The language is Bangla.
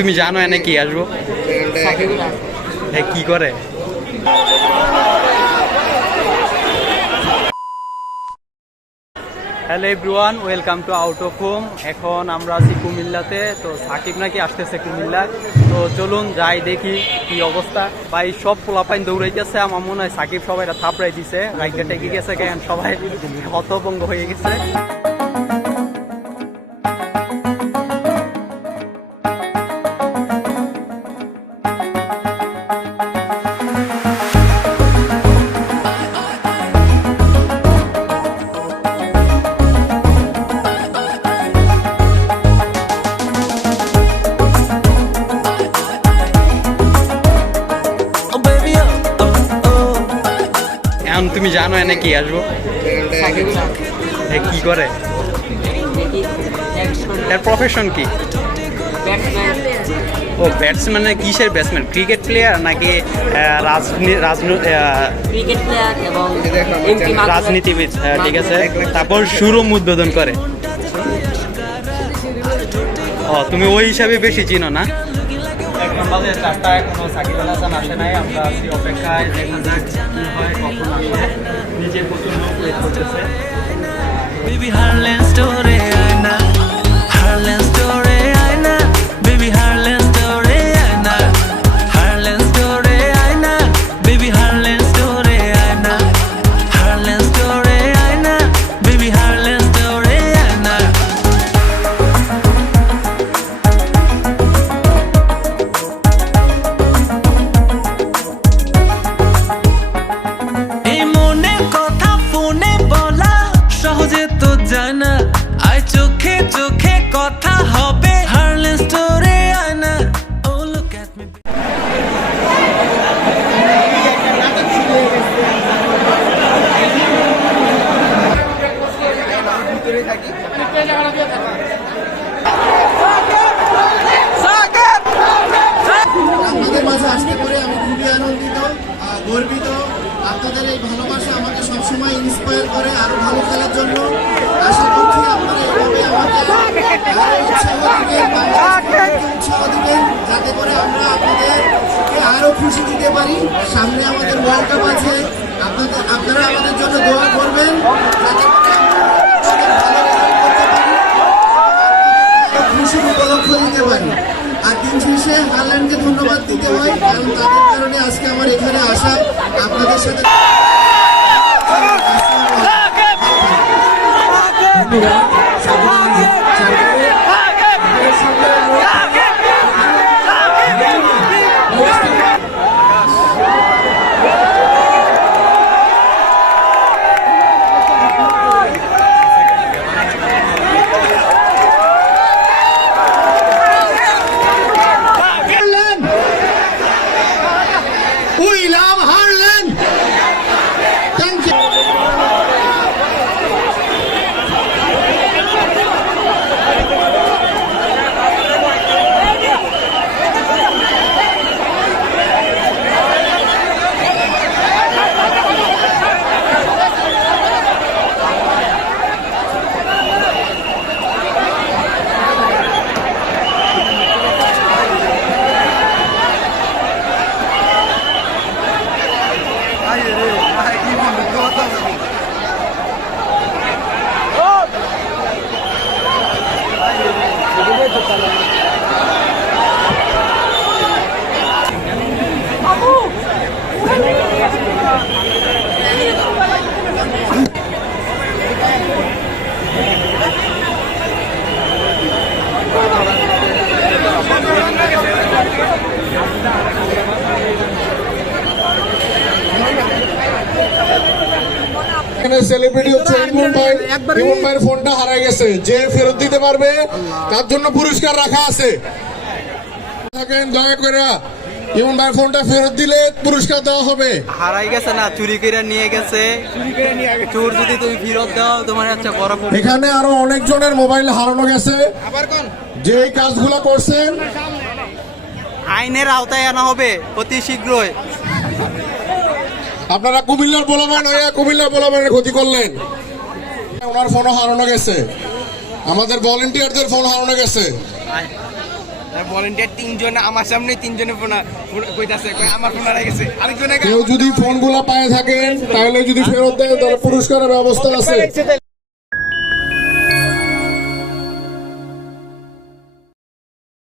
তুমি জানো এনে কি আসবো? কি করে? Hello everyone, welcome to out of home. এখন আমরা আছি কুমিল্লাতে। তো সাকিব নাকি আসতেছে কুমিল্লায়। তো চলুন যাই দেখি কি অবস্থা। ভাই সব পোলাপাইন দৌড়াইতেছে। আমার মনে হয় সাকিব সবাইটা থাপড়াই দিছে, রাইগা টেকে গেছে, কেন সবাই হতভম্ব হয়ে গেছে। তুমি জানো এনে কি আসবো? কি করে? এর প্রফেশন কি? ও ব্যাটসম্যান। কিসের ব্যাটসম্যান? ক্রিকেট প্লেয়ার নাকি রাজনীতিবিদ? ঠিক আছে। তারপর শুরু উদ্বোধন করে। ও তুমি ওই হিসাবে বেশি চিনো না? এখন বাজে 4টা, এখনো সাকিব আল হাসান আসে নাই। আমরা আছি অপেক্ষায়, দেখা যাক কি হয়, কখন আসে। নিজে প্রচুর লোক ওয়েট করতেছে। বেবি হারল্যান্ড স্টোরে আয়না, হারল্যান্ড স্টোরে আয়না, বেবি হারল্যান্ড স্টোরে আয়না, হারল্যান্ড স্টোরে আয়না, বেবি হারল্যান্ড স্টোরে আয়না, হারল্যান্ড স্টোরে আয়না, বেবি হারল্যান্ড স্টোরে আয়না। এই মনের কথা ফোনে বলা সহজে তো যায় না, আয় চোখে চোখে কথা হবে, হারল্যান্ড স্টোরে আয়না। ও লুক এট মি। আপনাদের মাঝে আসতে পেরে আমি খুবই আনন্দিত, গর্বিত। আপনাদের এই ভালোবাসা আমাকে সবসময় ইন্সপায়ার করে আরো ভালো খেলার জন্য। আশা করছি আপনারা এভাবে আমাকে আরো উৎসাহ দিবেন, বাংলাদেশকে উৎসাহ দিবেন, যাতে করে আমরা আপনাদেরকে আরো খুশি দিতে পারি। সামনে আমাদের ওয়ার্ল্ড কাপ আছে, আপনারা আমাদের জন্য দোয়া করবেন, যাতে করে আমরা ভালো রেজাল্ট করতে পারি, খুশির উপলক্ষ দিতে পারি। আর দিন শেষে হারল্যান্ডকে ধন্যবাদ দিতে হয়, কারণ তাদের কারণে আজকে আমার এখানে আসা, আপনাদের সাথে। We love Harlan. Thank you. Celebrity হচ্ছে ইমন ভাই। ইমন ভাইয়ের ফোনটা হারাই গেছে, যে ফেরত দিতে পারবে তার জন্য পুরস্কার রাখা আছে। থাকেন দয়া করে, ইমন ভাইয়ের ফোনটা ফেরত দিলে পুরস্কার দেওয়া হবে। হারাই গেছে না, চুরি করে নিয়ে গেছে। চোর যদি তুমি ফেরত দাও তোমার হচ্ছে বড়। এখানে আরো অনেক জনের মোবাইল হারানো গেছে, যে কাজগুলো করছেন আইনের আওতায় আনা হবে অতি শীঘ্রই। আপনারা কুমিল্লার পোলাপান হইয়া কুমিল্লার পোলাপানের ক্ষতি করলেন। ওনার ফোনও হারানো গেছে, আমাদের ভলেন্টিয়ারদের ফোন হারানো গেছে। ভলেন্টিয়ার 3 জন আমার সামনে 3 জনে ফোন কইতাছে আমার ফোন হারাই গেছে আরেকজনে কেউ যদি ফোনগুলা পায়ে থাকেন তাহলে যদি ফেরত দেয় তাহলে পুরস্কারের ব্যবস্থা আছে